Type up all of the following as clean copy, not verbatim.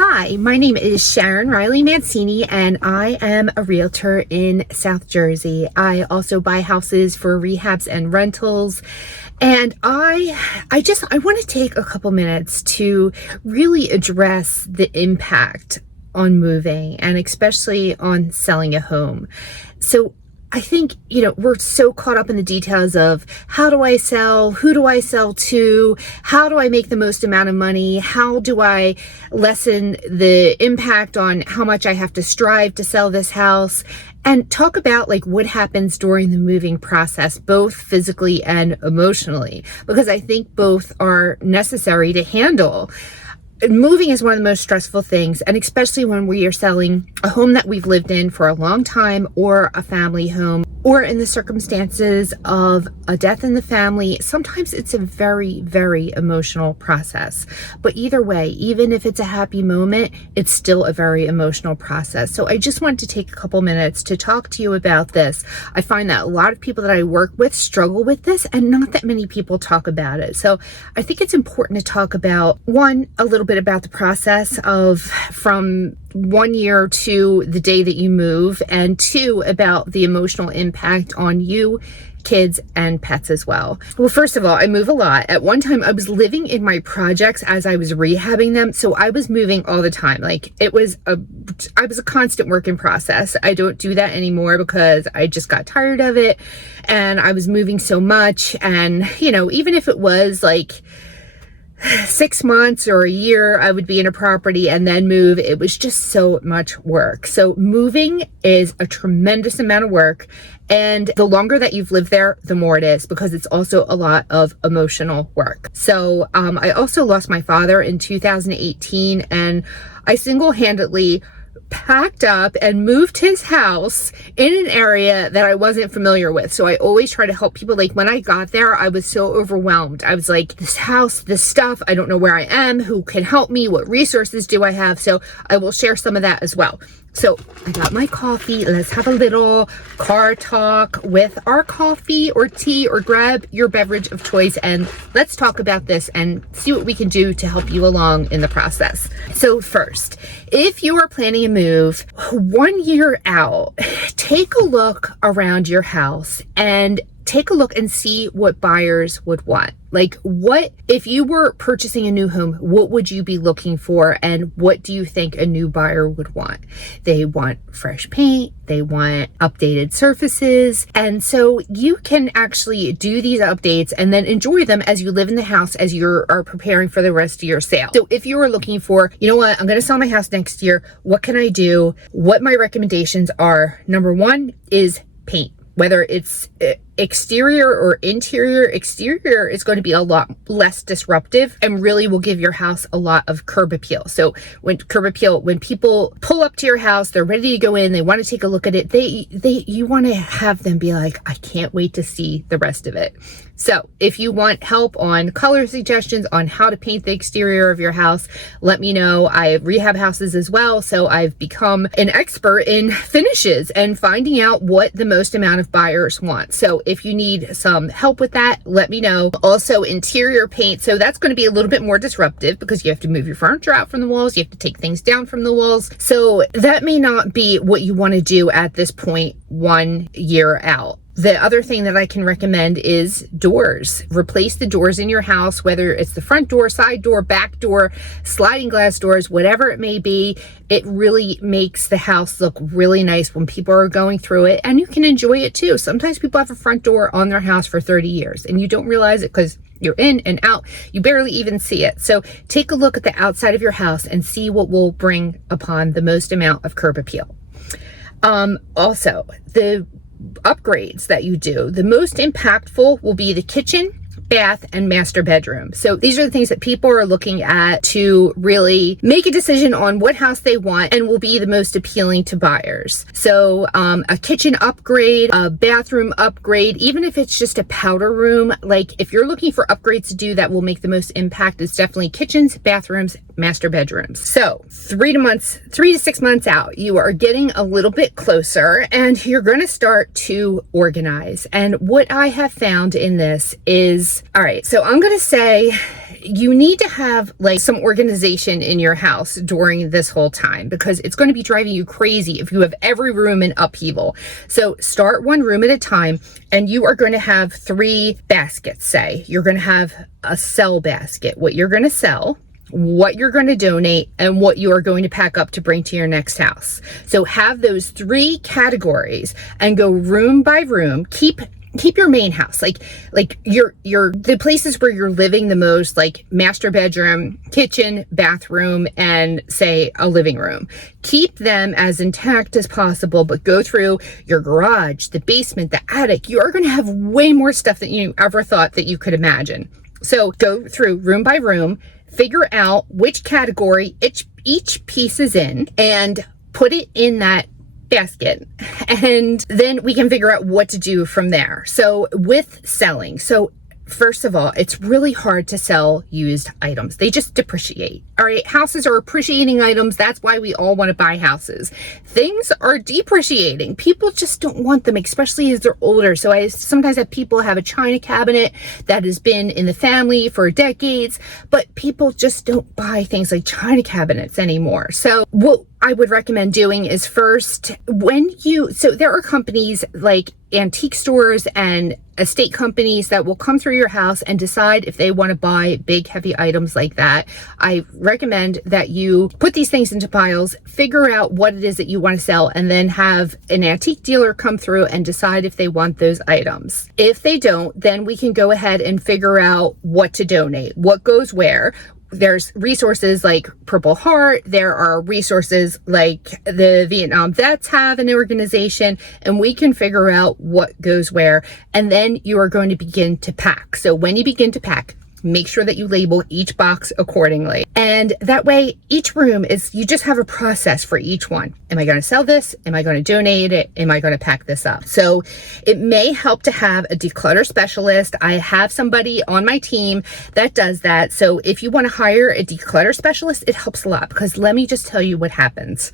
Hi, my name is Sharon Riley Mancini, and I am a realtor in South Jersey. I also buy houses for rehabs and rentals. And I want to take a couple minutes to really address the impact on moving and especially on selling a home. So I think, we're so caught up in the details of how do I sell? Who do I sell to? How do I make the most amount of money? How do I lessen the impact on how much I have to strive to sell this house? And talk about what happens during the moving process, both physically and emotionally, because I think both are necessary to handle. Moving is one of the most stressful things, and especially when we are selling a home that we've lived in for a long time or a family home, or in the circumstances of a death in the family. Sometimes it's a very, very emotional process. But either way, even if it's a happy moment, it's still a very emotional process. So I just wanted to take a couple minutes to talk to you about this. I find that a lot of people that I work with struggle with this, and not that many people talk about it. So I think it's important to talk about, one, a little bit about the process of from 1 year to the day that you move, and two, about the emotional impact on you, kids, and pets as well. Well, first of all, I move a lot. At one time, I was living in my projects as I was rehabbing them, so I was moving all the time. I was a constant work in process. I don't do that anymore because I just got tired of it, and I was moving so much. And even if it was 6 months or a year, I would be in a property and then move. It was just so much work. So moving is a tremendous amount of work. And the longer that you've lived there, the more it is, because it's also a lot of emotional work. So I also lost my father in 2018, and I single-handedly packed up and moved his house in an area that I wasn't familiar with. So I always try to help people. When I got there, I was so overwhelmed. I was like, this house, this stuff, I don't know where I am, who can help me, what resources do I have? So I will share some of that as well. So I got my coffee. Let's have a little car talk with our coffee or tea, or grab your beverage of choice, and let's talk about this and see what we can do to help you along in the process. So first, if you are planning a move 1 year out, take a look around your house and take a look and see what buyers would want. What, if you were purchasing a new home, what would you be looking for, and what do you think a new buyer would want? They want fresh paint, they want updated surfaces, and so you can actually do these updates and then enjoy them as you live in the house, as you are preparing for the rest of your sale. So if you are looking for, I'm going to sell my house next year, what can I do? What my recommendations are: number one is paint. Whether it's exterior or interior, exterior is going to be a lot less disruptive and really will give your house a lot of curb appeal. So when people pull up to your house, they're ready to go in, they want to take a look at it, you want to have them be like, I can't wait to see the rest of it. So if you want help on color suggestions on how to paint the exterior of your house, let me know. I rehab houses as well, so I've become an expert in finishes and finding out what the most amount of buyers want. So if you need some help with that, let me know. Also, interior paint. So that's going to be a little bit more disruptive because you have to move your furniture out from the walls. You have to take things down from the walls. So that may not be what you want to do at this point 1 year out. The other thing that I can recommend is doors. Replace the doors in your house, whether it's the front door, side door, back door, sliding glass doors, whatever it may be. It really makes the house look really nice when people are going through it, and you can enjoy it too. Sometimes people have a front door on their house for 30 years and you don't realize it because you're in and out. You barely even see it. So take a look at the outside of your house and see what will bring upon the most amount of curb appeal. Also, the upgrades that you do, the most impactful will be the kitchen, bath, and master bedroom. So these are the things that people are looking at to really make a decision on what house they want and will be the most appealing to buyers. So a kitchen upgrade, a bathroom upgrade, even if it's just a powder room, if you're looking for upgrades to do that will make the most impact, it's definitely kitchens, bathrooms, master bedrooms. So 3 to 6 months out, you are getting a little bit closer and you're going to start to organize. And what I have found in this is, all right, so I'm going to say you need to have like some organization in your house during this whole time, because it's going to be driving you crazy if you have every room in upheaval. So start one room at a time, and you are going to have 3 baskets. Say you're going to have a sell basket, what you're going to sell, what you're going to donate, and what you are going to pack up to bring to your next house. So have those 3 categories and go room by room. Keep your main house, like your the places where you're living the most, like master bedroom, kitchen, bathroom, and say a living room. Keep them as intact as possible, but go through your garage, the basement, the attic. You are going to have way more stuff than you ever thought that you could imagine. So go through room by room, figure out which category each piece is in, and put it in that basket, and then we can figure out what to do from there. So with selling, so first of all, it's really hard to sell used items. They just depreciate. All right, houses are appreciating items. That's why we all want to buy houses. Things are depreciating. People just don't want them, especially as they're older. So I sometimes have people have a china cabinet that has been in the family for decades, but people just don't buy things like china cabinets anymore. So what I would recommend doing is first, so there are companies like antique stores and estate companies that will come through your house and decide if they want to buy big, heavy items like that. I recommend that you put these things into piles, figure out what it is that you want to sell, and then have an antique dealer come through and decide if they want those items. If they don't, then we can go ahead and figure out what to donate, what goes where. There's resources like Purple Heart. There are resources like the Vietnam Vets have an organization, and we can figure out what goes where. And then you are going to begin to pack. So when you begin to pack, make sure that you label each box accordingly. And that way, each room you just have a process for each one. Am I going to sell this? Am I going to donate it? Am I going to pack this up? So it may help to have a declutter specialist. I have somebody on my team that does that. So if you want to hire a declutter specialist, it helps a lot, because let me just tell you what happens.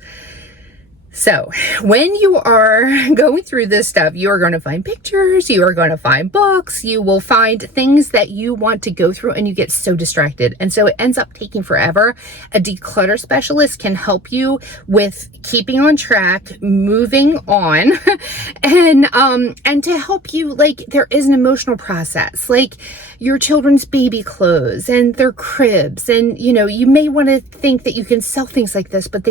So when you are going through this stuff, you are going to find pictures, you are going to find books, you will find things that you want to go through, and you get so distracted. And so it ends up taking forever. A declutter specialist can help you with keeping on track, moving on, and to help you, like, there is an emotional process, like your children's baby clothes and their cribs. And, you may want to think that you can sell things like this, but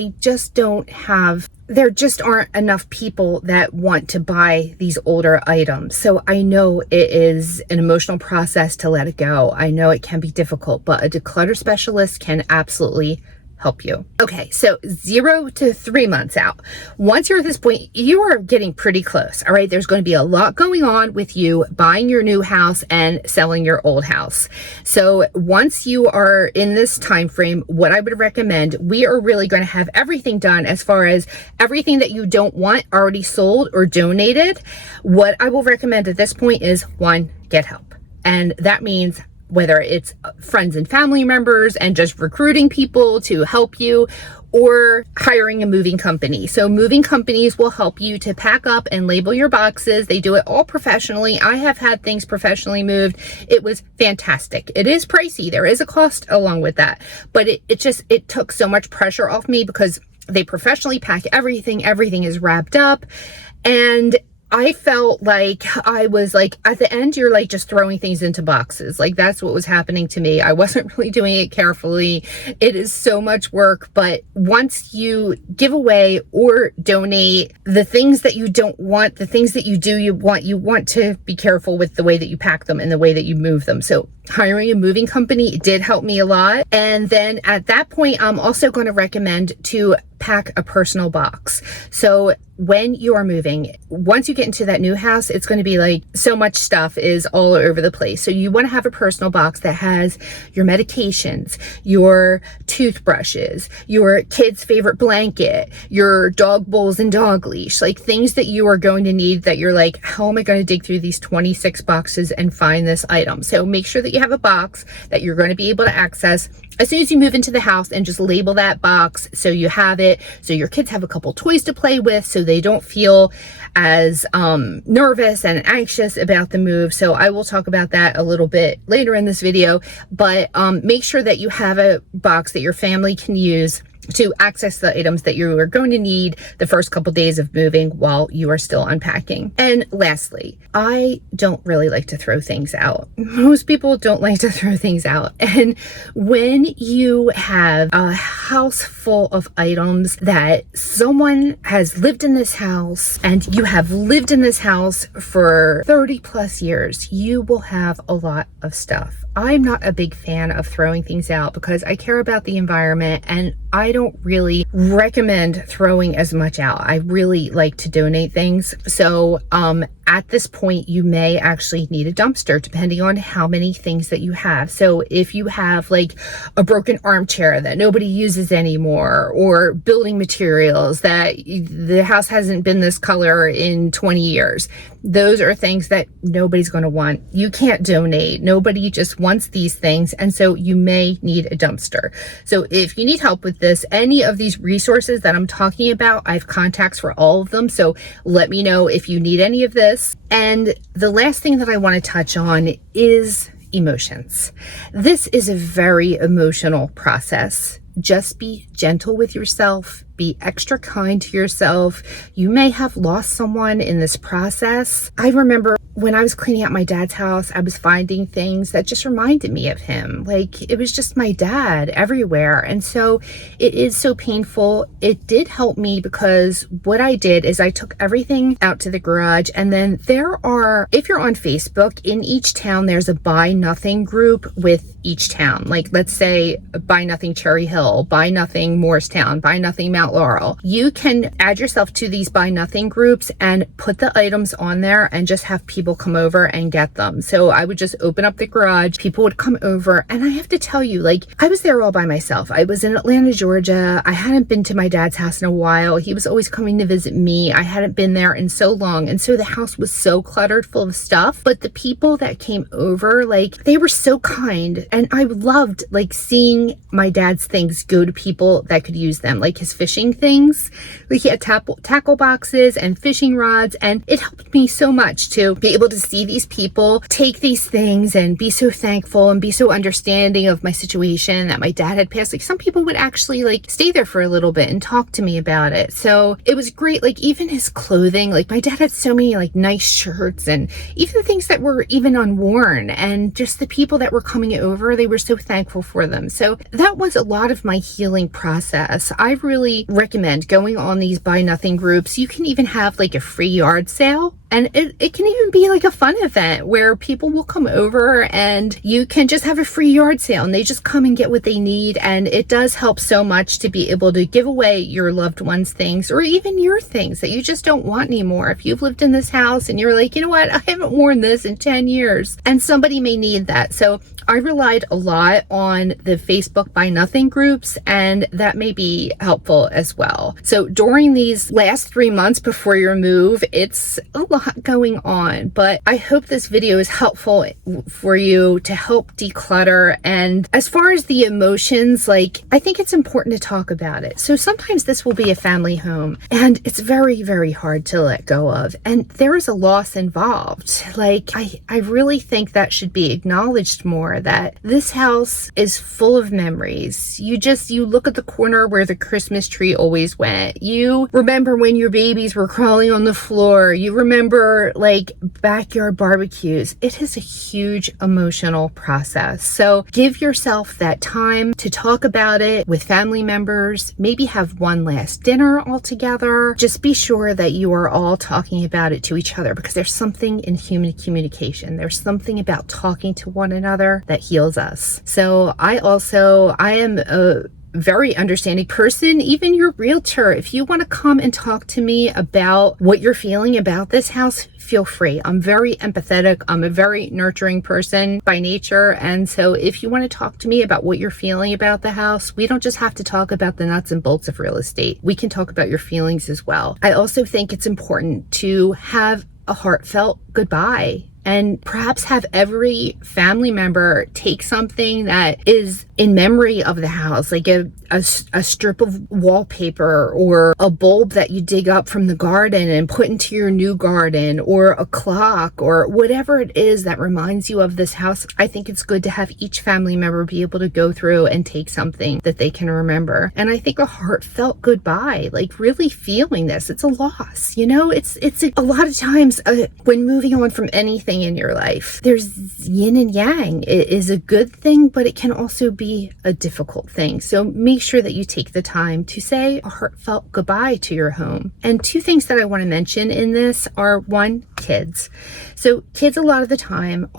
there just aren't enough people that want to buy these older items. So I know it is an emotional process to let it go. I know it can be difficult, but a declutter specialist can absolutely help you. Okay, so 0 to 3 months out. Once you're at this point, you are getting pretty close. All right, there's going to be a lot going on with you buying your new house and selling your old house. So once you are in this time frame, what I would recommend, we are really going to have everything done as far as everything that you don't want already sold or donated. What I will recommend at this point is, 1, get help. And that means whether it's friends and family members and just recruiting people to help you, or hiring a moving company. So moving companies will help you to pack up and label your boxes. They do it all professionally. I have had things professionally moved. It was fantastic. It is pricey. There is a cost along with that, but it took so much pressure off me, because they professionally pack everything. Everything is wrapped up. And I felt like I was like, at the end, you're like just throwing things into boxes. Like, that's what was happening to me. I wasn't really doing it carefully. It is so much work. But once you give away or donate the things that you don't want, the things that you do, you want to be careful with the way that you pack them and the way that you move them. So hiring a moving company did help me a lot. And then at that point, I'm also going to recommend to pack a personal box. So when you are moving, once you get into that new house, it's going to be like so much stuff is all over the place. So you want to have a personal box that has your medications, your toothbrushes, your kid's favorite blanket, your dog bowls and dog leash, like things that you are going to need that you're like, how am I going to dig through these 26 boxes and find this item? So make sure that you have a box that you're going to be able to access as soon as you move into the house, and just label that box so you have it, so your kids have a couple toys to play with, so they don't feel as nervous and anxious about the move. So I will talk about that a little bit later in this video, but make sure that you have a box that your family can use to access the items that you are going to need the first couple days of moving while you are still unpacking. And lastly, I don't really like to throw things out. Most people don't like to throw things out. And when you have a house full of items that someone has lived in this house and you have lived in this house for 30 plus years, you will have a lot of stuff. I'm not a big fan of throwing things out because I care about the environment, and I don't really recommend throwing as much out. I really like to donate things. So at this point, you may actually need a dumpster depending on how many things that you have. So if you have like a broken armchair that nobody uses anymore, or building materials that the house hasn't been this color in 20 years, those are things that nobody's going to want. You can't donate. Nobody just wants these things. And so you may need a dumpster. So if you need help with this, any of these resources that I'm talking about, I have contacts for all of them. So let me know if you need any of this. And the last thing that I want to touch on is emotions. This is a very emotional process. Just be gentle with yourself. Be extra kind to yourself. You may have lost someone in this process. I remember when I was cleaning out my dad's house, I was finding things that just reminded me of him. Like, it was just my dad everywhere. And so it is so painful. It did help me because what I did is I took everything out to the garage, and then there are, if you're on Facebook, in each town, there's a buy nothing group with each town. Like, let's say buy nothing Cherry Hill, buy nothing Morristown, buy nothing Mount Laurel. You can add yourself to these buy nothing groups and put the items on there and just have people come over and get them. So I would just open up the garage, people would come over, and I have to tell you, like, I was there all by myself. I was in Atlanta, Georgia. I hadn't been to my dad's house in a while. He was always coming to visit me. I hadn't been there in so long. And so the house was so cluttered full of stuff, but the people that came over, like, they were so kind. And I loved like seeing my dad's things go to people that could use them, like his fishing things. Like, he had tackle boxes and fishing rods, and it helped me so much to be able to see these people take these things and be so thankful and be so understanding of my situation that my dad had passed. Like, some people would actually like stay there for a little bit and talk to me about it. So it was great. Like, even his clothing, like my dad had so many like nice shirts, and even things that were even unworn, and just the people that were coming over, they were so thankful for them. So that was a lot of my healing process. I really recommend going on these buy nothing groups. You can even have like a free yard sale, and it can even be like a fun event where people will come over and you can just have a free yard sale and they just come and get what they need. And it does help so much to be able to give away your loved ones' things, or even your things that you just don't want anymore. If you've lived in this house and you're like, you know what, I haven't worn this in 10 years, and somebody may need that. So I relied a lot on the Facebook buy nothing groups, and that may be helpful as well. So during these last 3 months before your move, it's a lot going on, but I hope this video is helpful for you to help declutter. And as far as the emotions, like, I think it's important to talk about it. So sometimes this will be a family home, and it's very, very hard to let go of, and there is a loss involved. Like, I really think that should be acknowledged more, that this house is full of memories. You look at the corner where the Christmas tree always went. You remember when your babies were crawling on the floor. You remember like backyard barbecues. It is a huge emotional process. So give yourself that time to talk about it with family members. Maybe have one last dinner all together. Just be sure that you are all talking about it to each other, because there's something in human communication. There's something about talking to one another that heals us. So I am a very understanding person, even your realtor. If you want to come and talk to me about what you're feeling about this house, feel free. I'm very empathetic. I'm a very nurturing person by nature. And so if you want to talk to me about what you're feeling about the house, we don't just have to talk about the nuts and bolts of real estate. We can talk about your feelings as well. I also think it's important to have a heartfelt goodbye and perhaps have every family member take something that is in memory of the house, like a strip of wallpaper or a bulb that you dig up from the garden and put into your new garden, or a clock, or whatever it is that reminds you of this house. I think it's good to have each family member be able to go through and take something that they can remember. And I think a heartfelt goodbye, like really feeling this, it's a loss. You know, it's a lot of times when moving on from anything in your life, there's yin and yang. It is a good thing, but it can also be a difficult thing. So make sure that you take the time to say a heartfelt goodbye to your home. And two things that I want to mention in this are, one, kids. So kids a lot of the time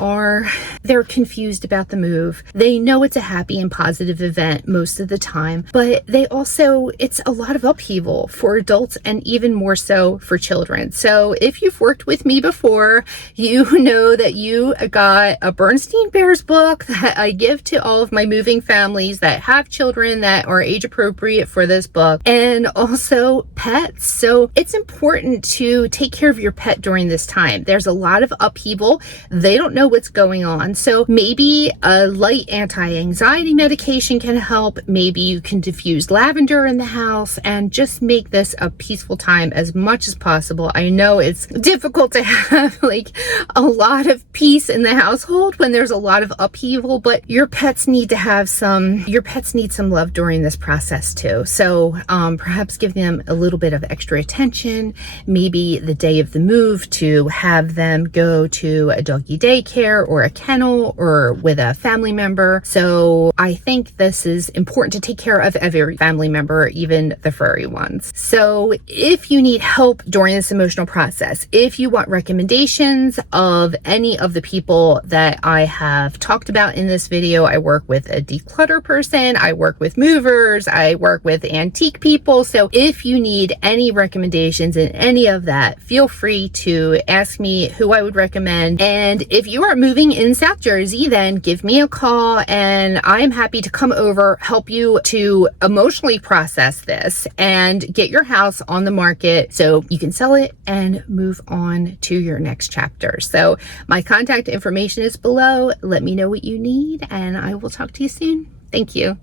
they're confused about the move. They know it's a happy and positive event most of the time, but it's a lot of upheaval for adults and even more so for children. So if you've worked with me before, you know that you got a Bernstein Bears book that I give to all of my moving families that have children that are age appropriate for this book, and also pets. So it's important to take care of your pet during this time. There's a lot of upheaval. They don't know what's going on. So maybe a light anti-anxiety medication can help. Maybe you can diffuse lavender in the house and just make this a peaceful time as much as possible. I know it's difficult to have like a lot of peace in the household when there's a lot of upheaval, but your pets need some love during this process too. So perhaps give them a little bit of extra attention, maybe the day of the move to have them go to a doggy daycare or a kennel or with a family member. So I think this is important to take care of every family member, even the furry ones. So if you need help during this emotional process, if you want recommendations of any of the people that I have talked about in this video, I work with a declutter person, I work with movers, I work with antique people. So if you need any recommendations in any of that, feel free to ask me who I would recommend. And if you are moving in South Jersey, then give me a call and I'm happy to come over, help you to emotionally process this and get your house on the market so you can sell it and move on to your next chapter. So my contact information is below. Let me know what you need and I will talk to you soon. Thank you.